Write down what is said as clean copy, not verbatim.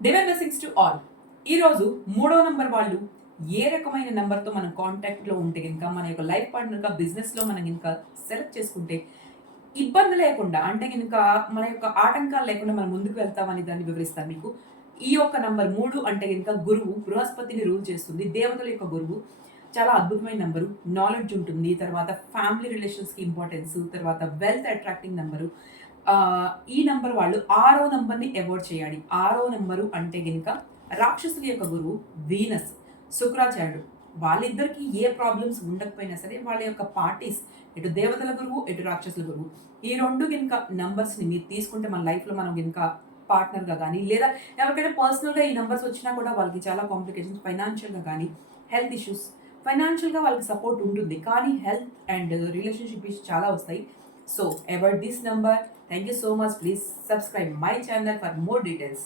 Divine blessings to all. ఈరోజు మూడో number వాళ్ళు ఏ రకమైన నెంబర్తో మనం కాంటాక్ట్లో ఉంటే కనుక మన యొక్క లైఫ్ పార్ట్నర్గా బిజినెస్లో మనం ఇంకా సెలెక్ట్ చేసుకుంటే ఇబ్బంది లేకుండా అంటే కనుక మన యొక్క ఆటంకాలు లేకుండా మనం ముందుకు వెళ్తామని దాన్ని వివరిస్తాను మీకు. ఈ యొక్క నంబర్ 3 అంటే కనుక గురువు బృహస్పతిని రూల్ చేస్తుంది. దేవతల యొక్క గురువు. చాలా అద్భుతమైన నంబరు. నాలెడ్జ్ ఉంటుంది. తర్వాత ఫ్యామిలీ రిలేషన్స్‌కి ఇంపార్టెన్స్. తర్వాత వెల్త్ అట్రాక్టింగ్ నంబరు. ఈ నంబర్ వాళ్ళు 6వ నంబర్‌ని అవాయిడ్ చేయాలి. 6వ నంబరు అంటే గనుక రాక్షసుల యొక్క గురువు వీనస్, శుక్రాచార్యుడు. వాళ్ళిద్దరికీ ఏ ప్రాబ్లమ్స్ ఉండకపోయినా సరే వాళ్ళ యొక్క పార్టీస్ ఇటు దేవతల గురువు, ఇటు రాక్షసుల గురువు. ఈ 2 గనుక నంబర్స్‌ని మీరు తీసుకుంటే మన లైఫ్‌లో మనం గనుక పార్ట్నర్‌గా గానీ, లేదా ఎవరికైనా పర్సనల్‌గా ఈ నంబర్స్ వచ్చినా కూడా వాళ్ళకి చాలా కాంప్లికేషన్స్ ఫైనాన్షియల్‌గా గానీ, హెల్త్ ఇష్యూస్ ఫైనాన్షియల్‌గా వాళ్ళకి సపోర్ట్ ఉంటుంది. కానీ హెల్త్ అండ్ రిలేషన్‌షిప్ ఇష్యూస్ చాలా వస్తాయి. So avoid this number. Thank you so much. Please subscribe my channel for more details.